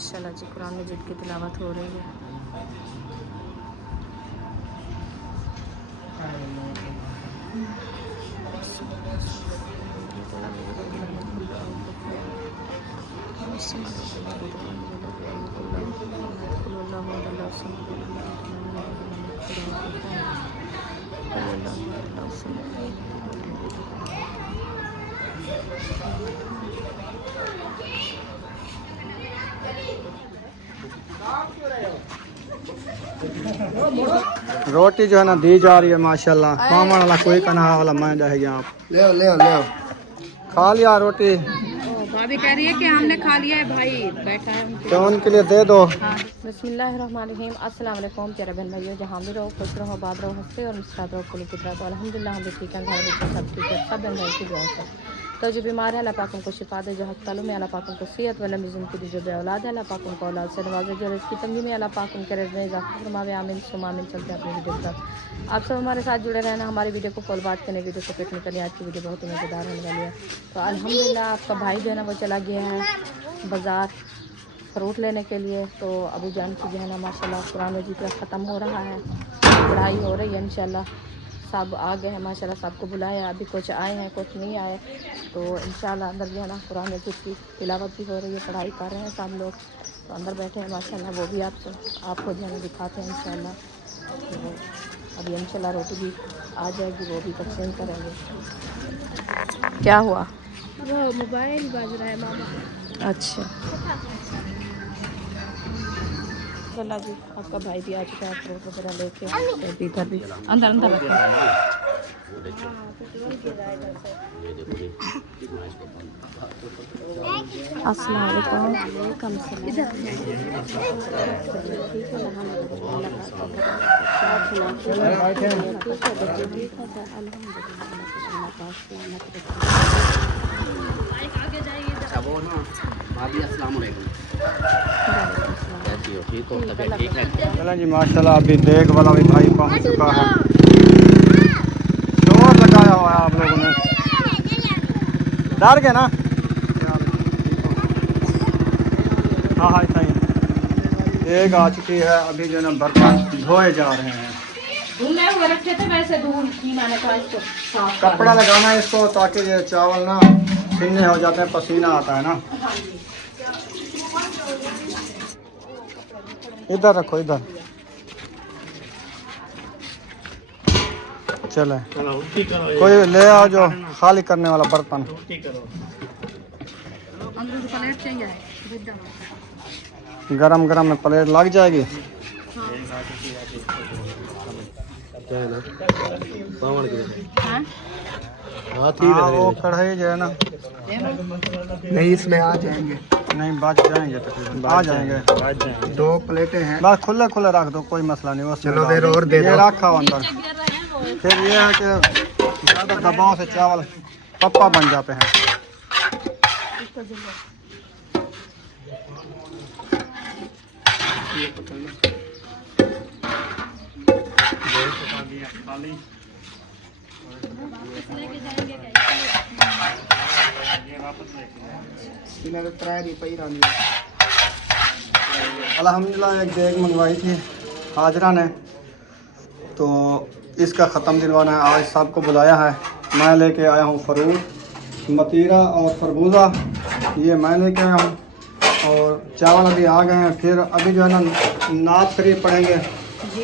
माशाल्लाह जी कुरान मजीद की तिलावत हो रही है। रोटी जो है ना दी जा रही है माशाल्लाह। मामा वाला कोई का ना वाला मैं जाएगी आप ले ले ले खा लिया रोटी। भाभी कह रही है कि हमने खा लिया है भाई, बैठा है तो उनके लिए दे दो। बिस्मिल्लाहिर्रहमानिर्रहीम। अस्सलाम वालेकुम प्यारे बहन भाइयों, जहाँ भी रहो खुश रहो, आबाद रहो, हंसते और मुस्कुराते रहो, खुली फितरत। तो अल्हम्दुलिल्लाह हम भी ठीक हैं, घर में सब ठीक है, सब बहन भाई की दुआ से। तो जो बीमार है अल्लाह पाक उनको शिफा दे, जो अस्पतालों में अल्लाह पाक उनको सेहत व लंबी ज़िंदगी, जो बे औलाद है अल्लाह पाक उनको औलाद से नवाजे, जो रिज़्क़ की तंगी में अल्लाह पाक उनके रिज़्क़ में इज़ाफ़ा फरमावे। आमीन सुम्मा आमीन। चलते हैं अपनी वीडियो पर। आप सब हमारे साथ जुड़े रहना, हमारी वीडियो को फॉलो बात करने, वीडियो को देखने के लिए। आज की वीडियो बहुत ही मज़ेदार होने वाली है। तो अल्हम्दुलिल्लाह आपका भाई जो है ना वो चला गया है बाज़ार फ्रूट लेने के लिए। तो अबू जान की जो है ना माशाल्लाह कुरान मजीद का ख़त्म हो रहा है, पढ़ाई हो रही है इंशाल्लाह। सब आ गए हैं माशाल्लाह, सबको बुलाया, अभी कुछ आए हैं कुछ नहीं आए। तो इंशाल्लाह अंदर जो है ना कुरान मजीद की तिलावत भी हो रही है, पढ़ाई कर रहे हैं सब लोग। तो अंदर बैठे हैं माशाल्लाह, वो भी आपको जो है ना दिखाते हैं इंशाल्लाह। तो अभी इंशाल्लाह रोटी भी आ जाएगी, वो भी तकसीम करेंगे। क्या हुआ? वो मोबाइल बज रहा है मामा। अच्छा चला जी, आपका भाई भी आ चुका है फ्रूट वगैरह लेके। तो इधर भी अंदर अंदर रखा। अस्सलाम वालेकुम। चलें जी माशाल्लाह। अभी देख वाला भी भाई पहुंच चुका है। शोर लगाया हुआ है आप लोगों ने, डर गए ना? हाँ हाँ सही। देख आ चुकी है, अभी जो है ना बर्तन धोए जा रहे हैं। रखे थे वैसे कपड़ा लगाना है इसको ताकि ये चावल ना छिन्ने हो जाते हैं, पसीना आता है ना। इधर रखो इधर। चले कोई ले आओ जो खाली करने वाला बर्तन। गरम गरम में प्लेट लग जाएगी। हाँ वो कढ़ाई जो है ना, नहीं इसमें आ जाएंगे, नहीं बच जाएंगे, तकरीबन आ जाएंगे। 2 प्लेटें हैं, बस खुले खुले रख दो, कोई मसला नहीं। चलो देर और दे दो। रखा अंदर। फिर ये है कि ज़्यादा दबाव से चावल पप्पा बन जाते हैं। अल्हम्दुलिल्लाह एक देग मंगवाई थी हाजरा ने, तो इसका ख़त्म दिलवाना है। आज सबको बुलाया है। मैं लेके आया हूँ फ्रूट, मतीरा और खरबूजा, ये मैं लेके आया हूँ। और चावल अभी आ गए हैं। फिर अभी जो है ना नात शरीफ पढ़ेंगे।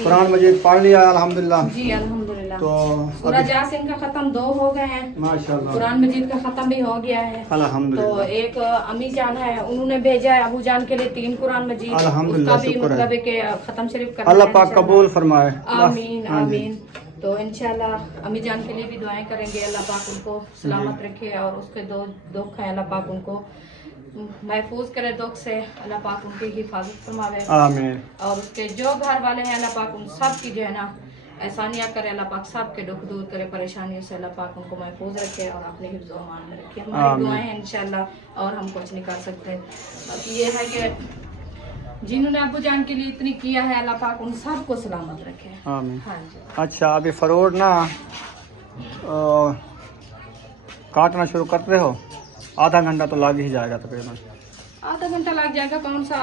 कुरान मजीद पढ़ लिया अल्हम्दुलिल्लाह जी अल्हम्दुलिल्लाह। तो सूरह यासीन का खत्म 2 हो गए हैं माशाल्लाह, कुरान मजीद का खत्म भी हो गया है तो अल्हम्दुलिल्लाह। एक अम्मी जान है, उन्होंने भेजा है अबू जान के लिए 3 कुरान मजीद, अल्हम्दुलिल्लाह, उसका भी शुक्र है। मतलब है कि खत्म शरीफ करना अल्लाह है पाक इंशाल्लाह। कबूल फरमाए। आमीन हाँ जी। आमीन। तो इंशाल्लाह अम्मी जान के लिए भी दुआएं करेंगे, अल्लाह पाक उनको सलामत रखे और उसके दो दुख है अल्लाह पाक उनको महफूज करे दुख से, अल्लाह पाक उनकी हिफाजत फरमावे। आमीन। और उसके जो घर वाले हैं अल्लाह पाक उन सब की जो है ना एहसानियाँ करे, अल्लाह पाक सब के दुख दूर करे, परेशानियों से अल्लाह पाक उनको महफूज रखे और अपने हिफ्ज़ व अमान में रखे। हमारी दुआएं हैं इंशाल्लाह, और हम कुछ नहीं कर सकते। बाकी ये है कि जिन्होंने अबू जान के लिए इतनी किया है अल्लाह पाक उन सबको सलामत रखे। आमीन। हाँ जी। अच्छा अभी फ्रूट ना काटना शुरू कर रहे हो? आधा घंटा तो लग ही जाएगा तकरीबन। आधा घंटा लग जाएगा, कौन सा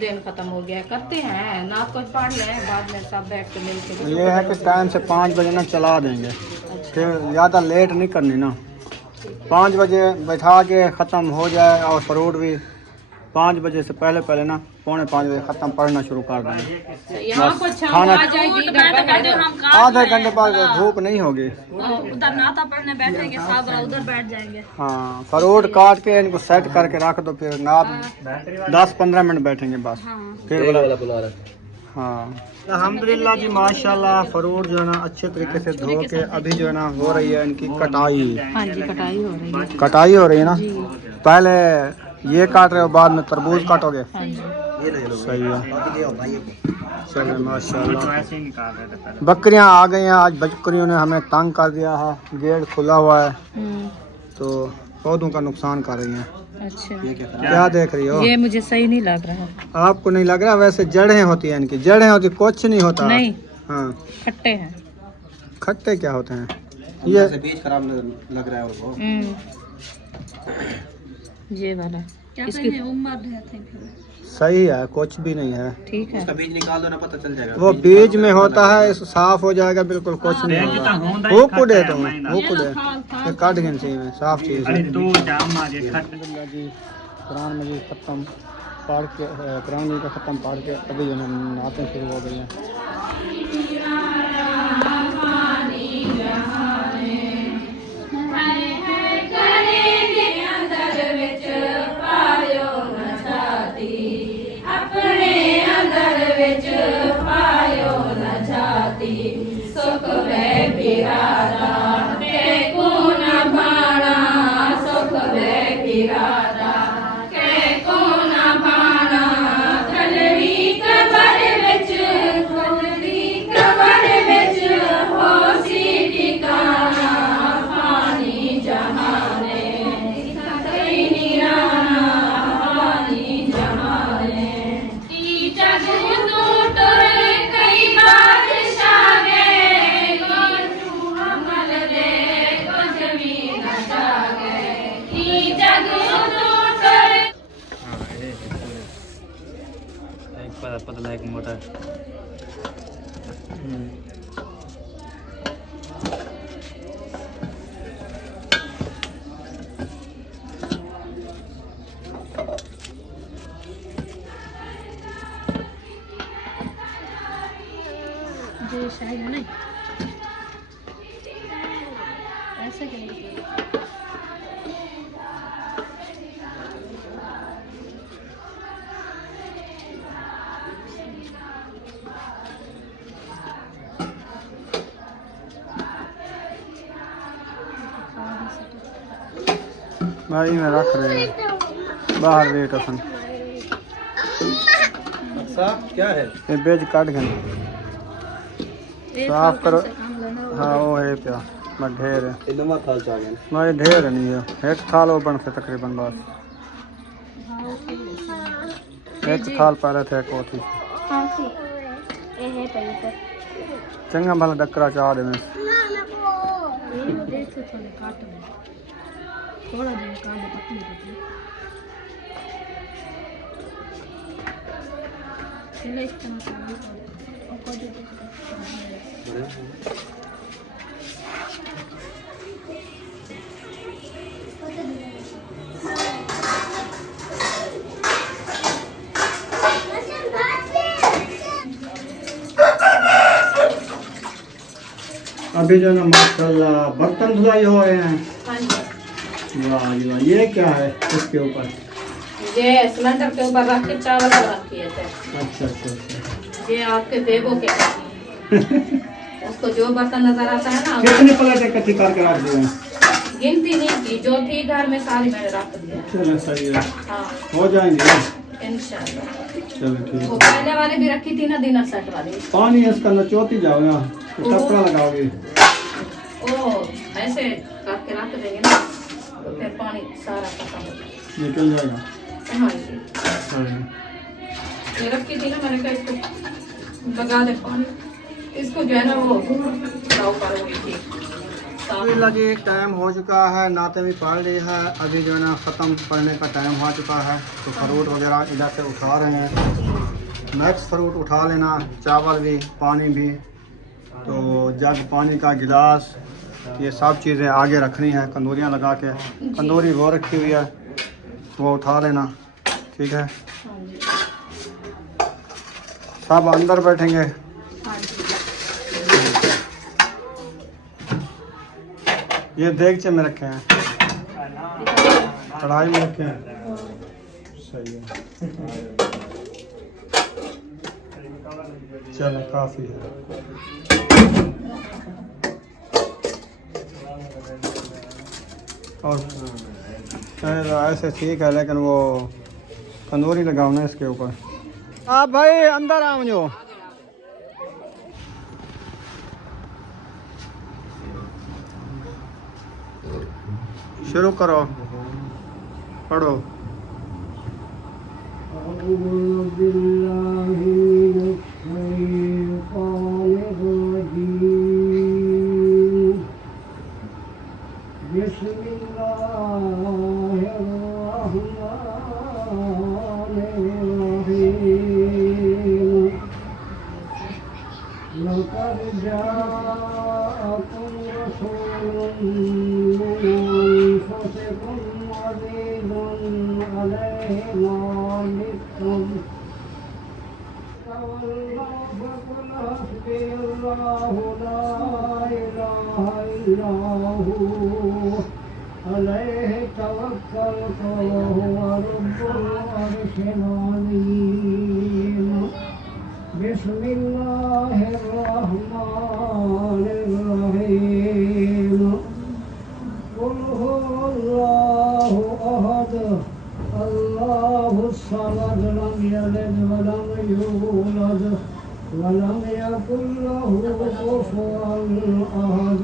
दिन खत्म हो गया है। करते हैं ना, कुछ पढ़ लें, बाद में सब बैठ के मिल के। ये है कि टाइम से 5 बजे ना चला देंगे, फिर ज़्यादा लेट नहीं करनी ना। 5 बजे बैठा के ख़त्म हो जाए, और फ्रूट भी 5 बजे से पहले पहले ना 4:45 बजे ख़त्म पढ़ना शुरू कर देंगे। यहाँ कुछ शाम खाना आ जाएगी, आधे घंटे बाद धूप नहीं होगी। उधर नाता पढ़ने बैठेंगे, साथ उधर बैठ जाएंगे। हाँ, फ्रूट काट के इनको सेट करके रख दो, फिर नाप 10-15 मिनट बैठेंगे बस। फिर बोला हाँ। अल्हम्दुलिल्लाह जी, माशाल्लाह फ्रूट जो है ना अच्छे तरीके से धो के अभी जो है ना हो रही है इनकी कटाई। हाँ जी, कटाई हो रही है। कटाई हो रही है ना। पहले ये काट रहे हो, बाद में तरबूज काटोगे। हाँ जी। सही है, चलो माशाल्लाह। बकरियां आ गई हैं, आज बकरियों ने हमें तंग कर दिया है, गेट खुला हुआ है तो पौधों का नुकसान कर रही हैं। अच्छा, क्या देख रही हो? ये मुझे सही नहीं लग रहा। आपको नहीं लग रहा? वैसे जड़ें होती हैं इनकी, जड़ें होती, कुछ नहीं होता। नहीं, हाँ, खट्टे हैं। खट्टे क्या होते हैं? ये बीज खराब लग रहा है उनको। ये वाला इसकी उम्र है सही है, कुछ भी नहीं है। ठीक है, उसका बीज निकाल दो ना, पता चल जाएगा। वो बीज में होता है, साफ हो जाएगा, बिल्कुल कुछ नहीं होगा। वो कुडे तुम, वो कुडे ये काट गए सही में, साफ चीज है। जी कुरान मजीद खत्म पढ़ के, कुरान मजीद का खत्म पढ़ के अभी जो है नाते शुरू हो गई हैं। पतला एक मोटा। जो शायद है ना ऐसे करेंगे। भाई में रख रहे हैं बाहर वेट अपन क्या है? ये बेज काट गए साफ करो। हाँ वो है प्या मैं ढेर है मैं ढेर नहीं है, एक थाल वो बन से तकरीबन बस एक थाल पा रहे थे एक और थी। चंगा भला डकरा चाह दे में थोड़ा देर काट दे पतली पतली। चलो इस तरह से और को दे अभी जो ना माशाल्लाह बर्तन धुलाई हो रहे हैं। वाह जी वाह, ये क्या है इसके ऊपर? ये सिलेंडर के ऊपर रख के चावल रख किए थे। अच्छा अच्छा अच्छा। ये आपके देवों के उसको जो बर्तन नजर आता है ना, कितनी प्लेट इकट्ठी करके रख दी हैं? गिनती नहीं की, जो थी घर में सारी मैंने रख दिया। चलो सही है, हाँ हो जाएंगे इंशाल्लाह। चलो ठीक वो है। पहले वाली भी रखी थी ना, डिनर सेट वाली। पानी इसका नचोती जाओ ना, तो टपरा लगाओगे। ओ ऐसे करके रख देंगे ना, तो फिर पानी सारा खत्म हो जाएगा, निकल जाएगा। हाँ जी। हाँ। ये रखी थी ना, मैंने कहा इसको लगा दे पानी, इसको जो है ना वो ऊपर हुई थी, अल्हम्दुलिल्लाह जी टाइम हो चुका है, नाते भी पढ़ ली है, अभी जो है ना ख़त्म पढ़ने का टाइम हो चुका है। तो फ्रूट वगैरह इधर से उठा रहे हैं, मैक्स फ्रूट उठा लेना, चावल भी, पानी भी, तो जग पानी का गिलास, ये सब चीज़ें आगे रखनी है। कंदूरियाँ लगा के, कंदूरी वो रखी हुई है, वो उठा लेना, ठीक है। सब अंदर बैठेंगे। ये देगचे में रखे हैं, कढ़ाई में रखे हैं, सही है। चलो काफ़ी है। और ऐसे ठीक है, लेकिन वो तंदूरी लगाओ ना इसके ऊपर। आप भाई अंदर आओ जो। शुरू करो, पढ़ो। लक़द जाअकुम रसूलुम मिन अनफुसिकुम अज़ीज़ुन अलैहि मा अनित्तुम तवल्लव फक़ुल हस्बियल्लाहु ला इलाहा इल्ला हु अलैहि तवक्कलतु व हुवा रब्बुल अर्शिल अज़ीम। बिस्मिल्लाहिर्रहमानिर्रहीम। कुल हुवल्लाहु अहद अल्लाहुस समद लम यलिद वलम यूलद वलम यकुल लहु कुफुवन अहद।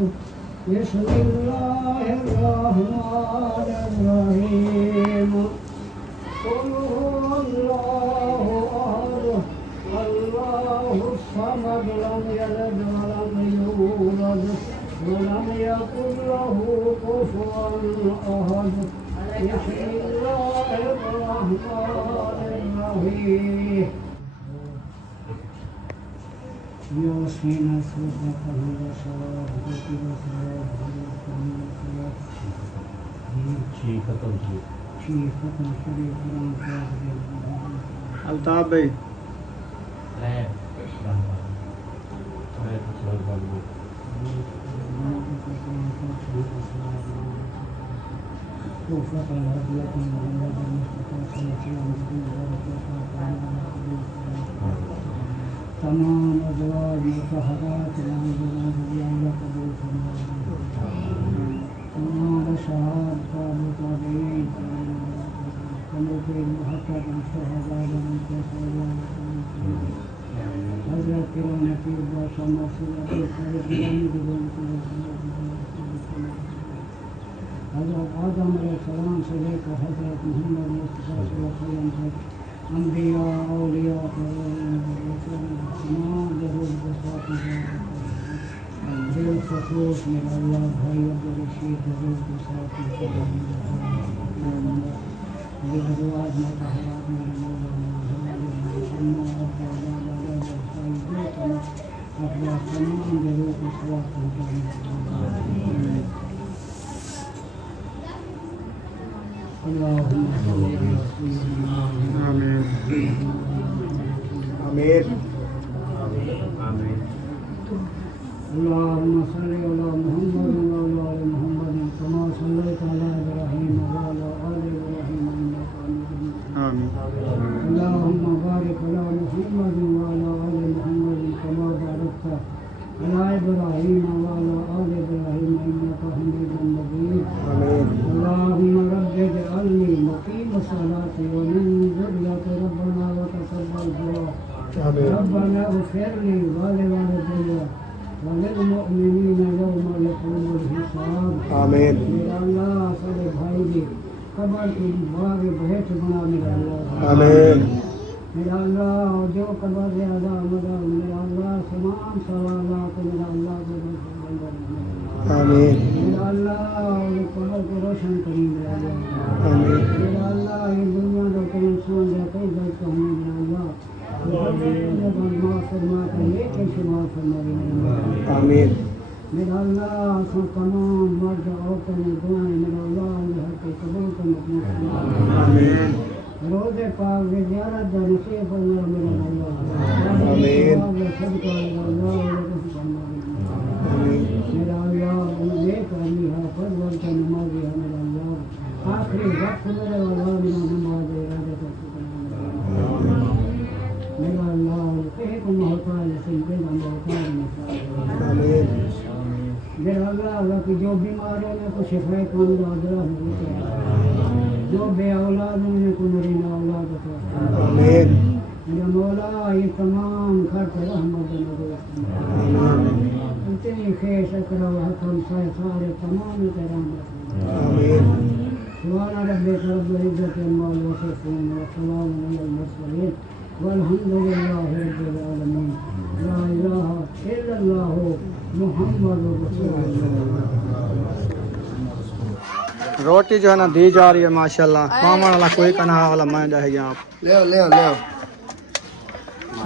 बिस्मिल्लाहिर्रहमानिर्रहीम। कुल हुवल्लाहु अहद अल्लाहुस समद लम यलिद वलम यूलद वलम यकुल लहु कुफुवन अहद। बिस्मिल्लाहिर्रहमानिर्रहीम। यासीन सूरतल सलात अल्ताफ भाई तमाम अज़वाज मुतहरात कबूल तमाम शहाद का मुताबिन हज़रत किरण नकीब बादशाह हज़रत आदम अलैहिस्सलाम से लेकर हज़रत मोहम्मद मुस्तफ़ा सल्लल्लाहु अलैहि वसल्लम तक अंबिया औलिया तमाम ज़रूर दिल खसूस मेरा अल्लाह भाई अब्दुल रशीद ज़रूर के साथ आज मुतहरात मेरे अपना तमाम दिलों को सवाब पहुँचाने आमीन। अल्लाहुम्मा सल्लि अला मुहम्मद व अला आलि मुहम्मद कमा सल्लैता अला इब्राहीम व अला आलि इब्राहीम इन्नका हमीदुम मजीद। आमीन। अल्लाहुम्मा बारिक अला मुहम्मद व अला आलि मुहम्मद कमा बारकता अला इब्राहीम व अला आलि इब्राहीम इन्नका हमीदुम मजीद। अल्लाहुम्मा रब्बि इजअलनी मुक़ीम अस्सलाति व मिन ज़ुर्रिय्यति रब्बना व तक़ब्बल दुआ। रब्बना इग़फिर ली व लिवालिदैया वलिलमुअमिनीन यौम यक़ूमुल हिसाब। आमीन। मेरा अल्लाह सारे भाई जी कब्र की बाग भेंट बना मेरा अल्लाह। आमीन। मेरा अल्लाह जो कब्र ज़्यादा मदद मेरा अल्लाह तमाम सवालात मेरा अल्लाह को आमीन मेरा अल्लाह ये कमर को रोशन करी मेरा अल्लाह आमीन मेरा अल्लाह ये दुनिया का कोई इंसान रहता है गलत कहूँ मेरा अल्लाह माफ़ फरमा कर ये कैसे माफ़ फरमा मेरा अल्लाह आमीन मेरा अल्लाह सो तमाम मर्द औरतों ने दुआएं मेरा अल्लाह हर के कबूल कर अपने आमीन रोज़े पाक में ज़्यादा नसीब फरमा मेरा अल्लाह आमीन सबका अल्लाह आमीन मेरा अल्लाह नेक आदमी है फजल का नमाज़ी है मेरा अल्लाह आखिरी वक्त मेरे अल्लाह मेरा नमाज इरादा कर मेरा अल्लाह एक मोहताज नसीब दे मोहताज आमीन मेरा अल्लाह की जो बीमार है उनको शिफाए कामयाब जो बे औलाद है उनको नरीना औलाद अता आमीन मेरा मौला ये तमाम खर्च रहमत इतनी खेश अकरम हकम सारे तमाम रहमत आमीन सुभान रब्बिक रब्बिल इज्जति अम्मा यसिफून व सलामुन अलल मुरसलीन वल्हम्दुलिल्लाहि रब्बिल आलमीन ला इलाहा इल्लल्लाह मुहम्मदुर रसूलुल्लाह। रोटी जो है ना दी जा रही है माशाल्लाह मामा वाला कोई कना वाला मैं जाएगी आप ले आओ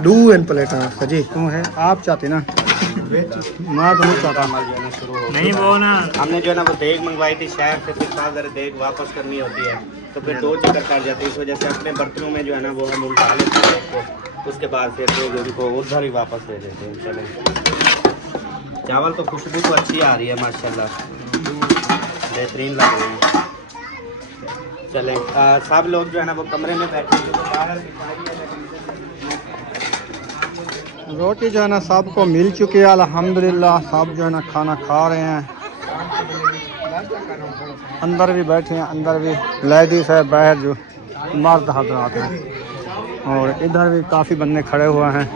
डू इन प्लेट सजी क्यों है आप चाहते ना मैं तो नहीं चाहता नहीं वो ना हमने जो है ना वो देग मंगवाई थी शहर से, फिर 7,000 देग वापस करनी होती है तो फिर 2 चक्कर काट जाती है। इस वजह से अपने बर्तनों में जो है ना वो हम उल्टा लेते हैं देग को, उसके बाद फिर देग उनको उधर ही वापस दे देते हैं। चलें, चावल तो खुशबू तो अच्छी आ रही है माशाल्लाह, बेहतरीन लग रहे हैं। चलें, सब लोग जो है ना वो कमरे में बैठे हैं, तो बाहर रोटी जो है ना सबको मिल चुकी है अल्हम्दुलिल्लाह। सब जो है ना खाना खा रहे हैं, अंदर भी बैठे हैं, अंदर भी लेडीज है, बाहर जो मर्द हजरात हैं, और इधर भी काफ़ी बंदे खड़े हुए हैं।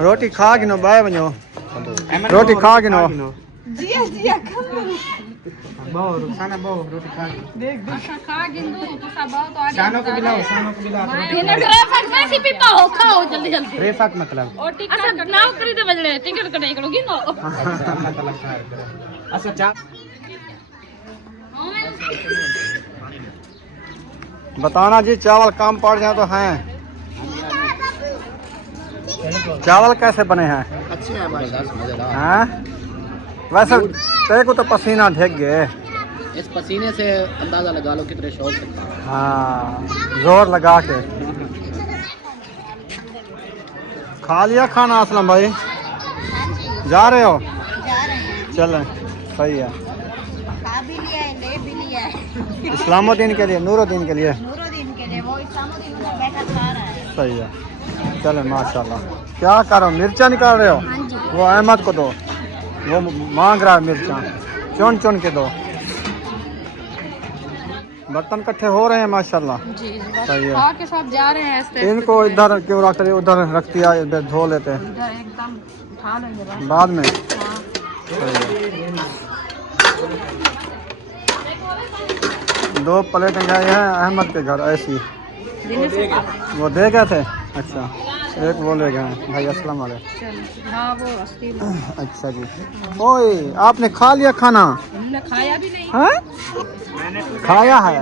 रोटी खा गिनो बाय बनो, रोटी खा गिनो रेफाक मतलब अच्छा बताना जी, चावल कम पड़ जाए तो हैं। चावल कैसे बने हैं? अच्छे हैं मजेदार। हैं? वैसे तेरे को तो पसीना ढेक गए, इस पसीने से अंदाजा लगा लो कितने शौक से खा रहे हैं। हाँ जोर लगा के खा लिया खाना असलम भाई? जा रहे हो? चलें, सही है। खा भी लिया है, ले भी लिया है। इस्लामुद्दीन के लिए, नूरुद्दीन के लिए नूरुद्दीन के लिए, वो इस्लामुद्दीन उधर बैठा खा रहा है। सही है। चले माशाल्लाह। क्या करो, मिर्चा निकाल रहे हो? वो अहमद को दो, वो मांग रहा है मिर्चा, चुन चुन के दो। बर्तन इकट्ठे हो रहे हैं माशाल्लाह। जी सही है। खा के सब जा रहे हैं ऐसे। इनको इधर क्यों रख रहे, उधर रख दिया, इधर धो लेते हैं इधर एकदम उठा लेंगे बस। बाद में। हाँ। सही है। 2 प्लेटें गए हैं अहमद के घर ऐसी, देने से वो दे गए थे। अच्छा, एक वो ले गए हैं भाई अस्लम वाले। चलो, हाँ वो अस्तील अच्छा जी। ओए आपने खा लिया खाना? हमने खाया भी नहीं। हैं? खाया है,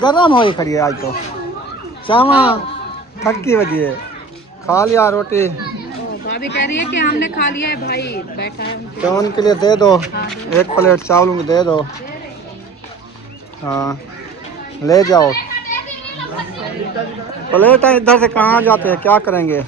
गरम हो खड़ी है आज तो, चावा थकी बजिए। खा लिया रोटी, भाभी कह रही है कि हमने खा लिया है, भाई बैठा है उनके। तो उनके लिए दे दो, 1 प्लेट चावलों की दे दो। हाँ ले जाओ। प्लेट है इधर से कहाँ जाते हैं, क्या करेंगे?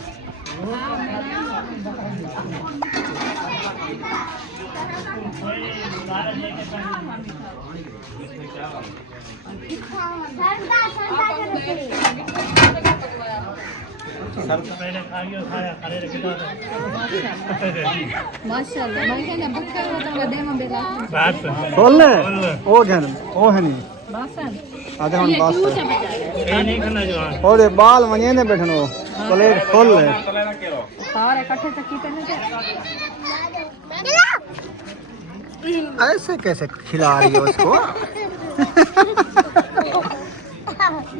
माशाल्लाह मैं कहने भूखे हो तो दे में बेला खोल ले ओ है नहीं बासन आधे हम बात क्यों से बचा नहीं खाना जो है। और ये बाल मनिए ने बैठनो, प्लेट खोल ले। सारे इकट्ठे तक की ऐसे कैसे खिला रही है उसको?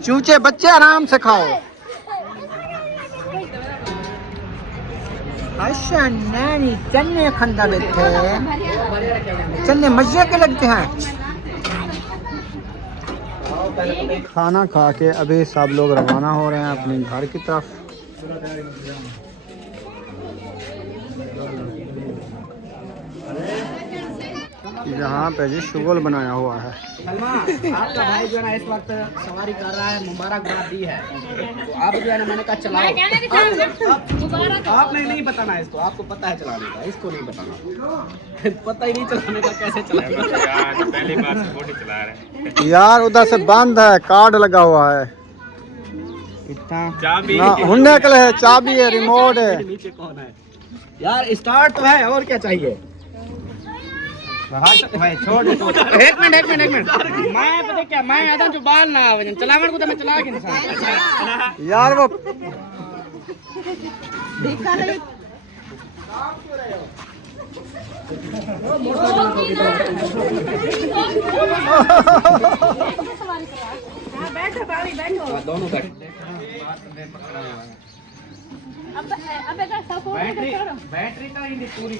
चूचे बच्चे आराम से खाओ। अच्छा नैनी चन्ने खंदा बैठे चन्ने मजे के लगते हैं। खाना खा के अभी सब लोग रवाना हो रहे हैं अपने घर की तरफ। यहाँ पे जी शुगल बनाया हुआ है। सलमा आपका भाई जो है ना इस वक्त सवारी कर रहा है, मुबारकबाद दी है। तो आप जो है ना मैंने कहा चलाओ। आपने नहीं बताना इसको, आपको पता है चलाने का, इसको नहीं बताना। पता ही नहीं चलाने का, कैसे चलाएगा यार पहली बार स्कूटी चला रहे हैं। यार उधर से बंद है, कार्ड लगा हुआ है। इतना चाबी ना हुंडे के लिए चाबी है, रिमोट है। नीचे कौन है यार? स्टार्ट तो है, और क्या चाहिए? भाई छोड़ एक मिनट मैं पता क्या, मैं आधा जो बाल ना आवे चलावन को तो मैं चला के इंसान यार वो दोनों बैठ। बैटरी का ही पूरी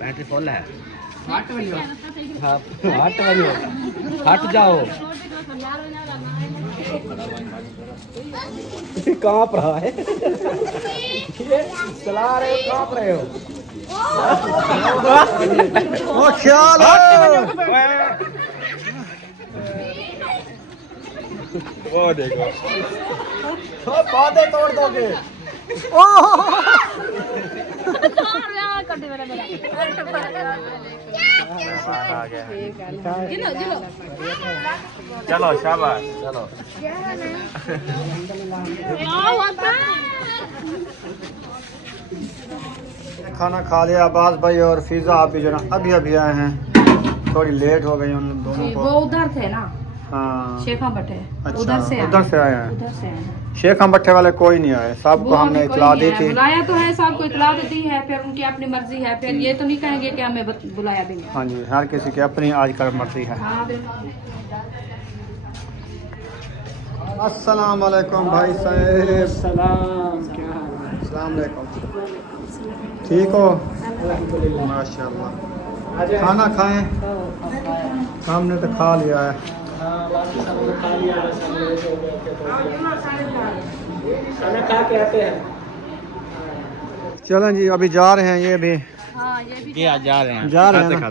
बैटरी फुल है। हट जाओ। कांप रहा है चला रहे हो, कांप रहे हो। वो ख्याल है। वो देखो बातें तोड़ दोगे। चलो शाबाश चलो। खाना खा लिया अब्बास भाई और फिजा आप भी जो ना अभी अभी आए हैं, थोड़ी लेट हो गई उन दोनों को। वो उधर थे ना, हाँ शेखा भट्टे, अच्छा, उधर से उधर से आए हैं। उधर से आए हैं। शेख हम भट्टे वाले कोई नहीं आए, सबको वो हमने अभी कोई इतला नहीं दी आया। थी। बुलाया तो है, सबको इतला दी है, फिर उनकी अपनी मर्जी है, फिर ये तो नहीं कहेंगे कि हमें बुलाया भी नहीं। हाँ जी, हर किसी की अपनी आजकल मर्जी है। हाँ बिल्कुल। अस्सलाम वालेकुम भाई साहब। सलाम, क्या हाल है? अस्सलाम वालेकुम। ठीक हो? माशाल्लाह। खाना खाएं? हमने तो खा लिया है। खाना खा के आते हैं। चलें जी, अभी जा रहे हैं। ये भी जा रहे हैं जा रहे हैं ना?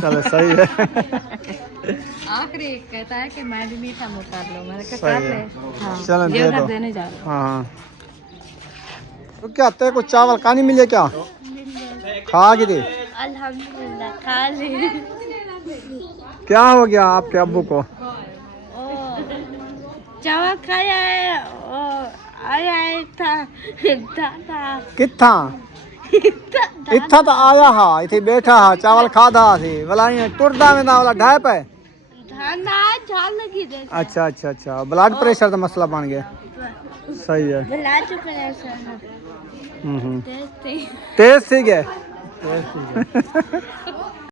चलो सही है। आखिरी कहता है कि मैं भी मीठा मुँह कर लूँ, मैंने कहा सही कर है। ले। हाँ, चलो ये दे उधर दो। देने जा रहा हाँ तो क्या तेरे को चावल खानी मिले क्या? खा गिरी? अल्हम्दुलिल्लाह खा ली। क्या हो गया आपके अब्बू को? चावल खाया है, आया था दादा कित्था इत्था तो आया हा, इथे बैठा हा, चावल खादा सी भला टुरदा में ना वाला ढाई पे। धाना झाल लगी दे। अच्छा अच्छा अच्छा, ब्लड प्रेशर का मसला बन गया। सही है। बुला चुके हैं सर। तेज सी गए।